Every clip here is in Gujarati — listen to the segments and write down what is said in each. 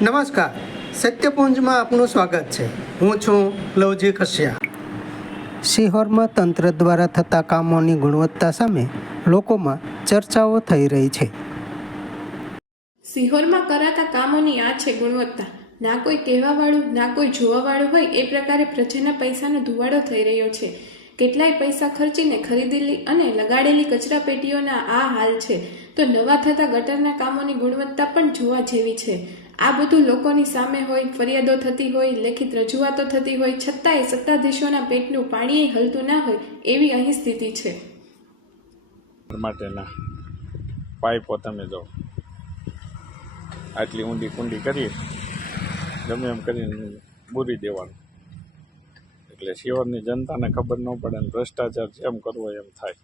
નમસ્કાર, સત્યપુંજમાં આપનું સ્વાગત છે. હું છું લવજી કશ્યા. શિહોરમાં તંત્ર દ્વારા થતા કામોની ગુણવત્તા સામે લોકોમાં ચર્ચાઓ થઈ રહી છે. શિહોરમાં કરાતા કામોની આ છે ગુણવત્તા. ના કોઈ કહેવાવાળું ના કોઈ જોવાવાળું હોય એ પ્રકારે પ્રજાના પૈસાનો ધુવાડો થઈ રહ્યો છે. કેટલાય પૈસા ખર્ચીને ખરીદેલી અને લગાડેલી કચરા પેટીઓના આ હાલ છે, તો નવા થતા ગટરના કામોની ગુણવત્તા પણ જોવા જેવી છે. આ બધું લોકોની સામે હોય, ફરિયાદો થતી હોય, લેખિત રજૂઆતો થતી હોય, છતાંય સત્તાધીશોના પેટનું પાણી હલતું ના હોય એવી અહીં સ્થિતિ છે. માટેના પાઇપો તમે જો આટલી ઊંડી કુંડી કરીએ, ગમે એમ કરીને બૂરી દેવાનું, એટલે શિહોરની જનતાને ખબર ન પડે ને ભ્રષ્ટાચાર જેમ કરવો એમ થાય.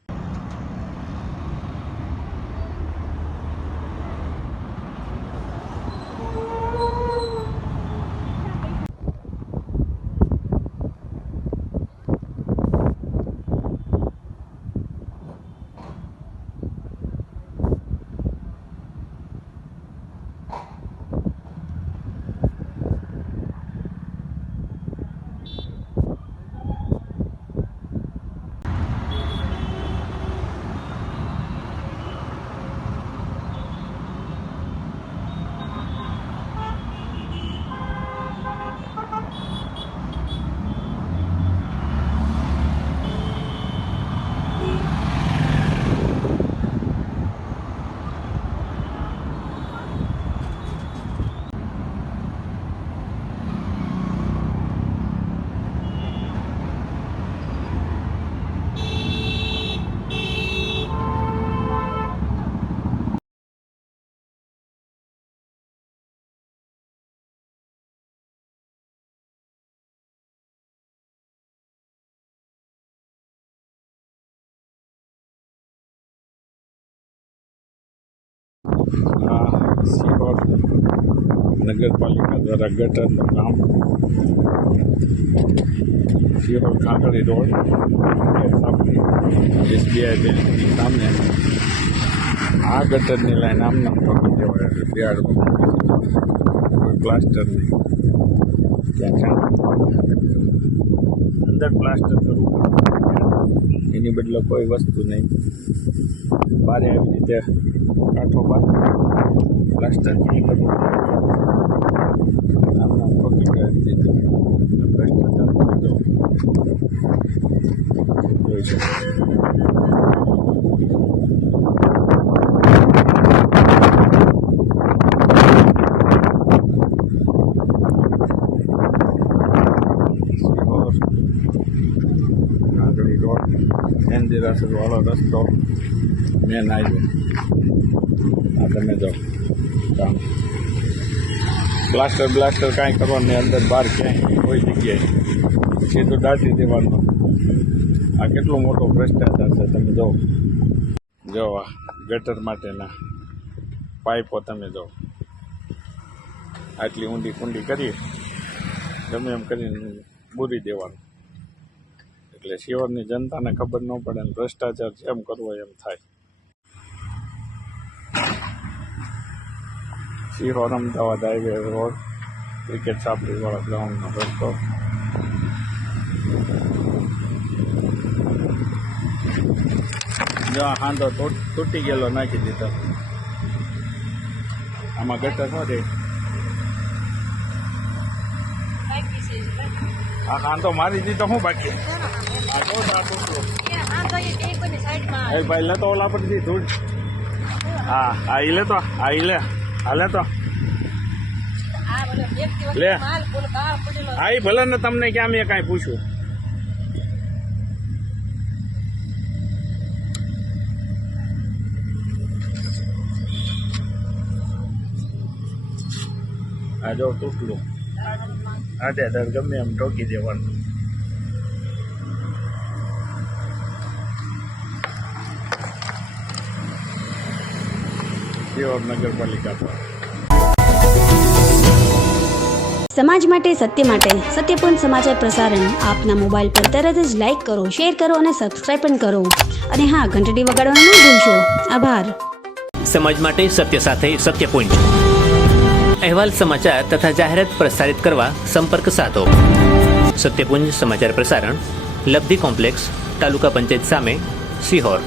શિહોર નગરપાલિકા દ્વારા ગટરનું કામ શિહોર ખાંકડી રોડ SBI બેંકની સામે આ ગટરની લાઈન આમનામ પકડી દેવાય બિયાડમાં પ્લાસ્ટર નહીં, ત્યાં અંદર પ્લાસ્ટર કરવું પડે, એની બદલે કોઈ વસ્તુ નહીં. બારે આવી રીતે કાંઠો બાર પ્લાસ્ટર નહીં કરવું, આમનામ પકડી કરી દીધું. ભ્રષ્ટાચાર જોઈ શકો. કાંકડી રોડ એન્દિરાસરવાળો રસ્તો મેન હાઈવે. આ તમે જો કામ પ્લાસ્ટર કાંઈ કરવાનું નહીં, અંદર બહાર ક્યાંય કોઈ જગ્યાએ સીધું દાટી દેવાનું. આ કેટલો મોટો ભ્રષ્ટાચાર છે તમે જો આ ગટર માટેના પાઇપો તમે જો આટલી ઊંડી કુંડી કરીએ, ગમે એમ કરીને બૂરી દેવાનું, એટલે શિહોરની જનતાને ખબર ન પડે ને ભ્રષ્ટાચાર જેમ કરવો એમ થાય. Sihor Ahmedabad highway road cricket સાપડીવાળા ગ્રાઉન્ડનો રસ્તો. જો આ હાંધો તૂટી ગયેલો નાખી દીધો. આમાં ગટર ન રહે. આ હાંધો મારી દીધો શું બાકી? ભાઈ લેતો ઓલા પર ધૂળ. હા ઈ લેતો, ઈ લે, હાલે તો લે. હા ઈ ભલે ને, તમને ક્યાં મેં કાંઈ પૂછ્યું. આ જો તૂટલું, આડે દર ગમે એમ ઠોકી દેવાનું. શિહોર નગરપાલિકા પર સમાજ માટે, સત્ય માટે, સત્યપૂર્ણ સમાચાર પ્રસારણ આપના મોબાઈલ પર તરત જ લાઈક કરો, શેર કરો અને સબસ્ક્રાઈબ પણ કરો. અને હા, ઘંટડી વગાડવાનું ન ભૂલશો. આભાર. સમાજ માટે સત્ય સાથે સત્યપૂર્ણ. અહેવાલ સમાચાર તથા જાહેરાત પ્રસારિત કરવા સંપર્ક સાધો. સત્યપુંજ સમાચાર પ્રસારણ, લબ્ધિ કોમ્પ્લેક્સ, તાલુકા પંચાયત સામે, સિહોર.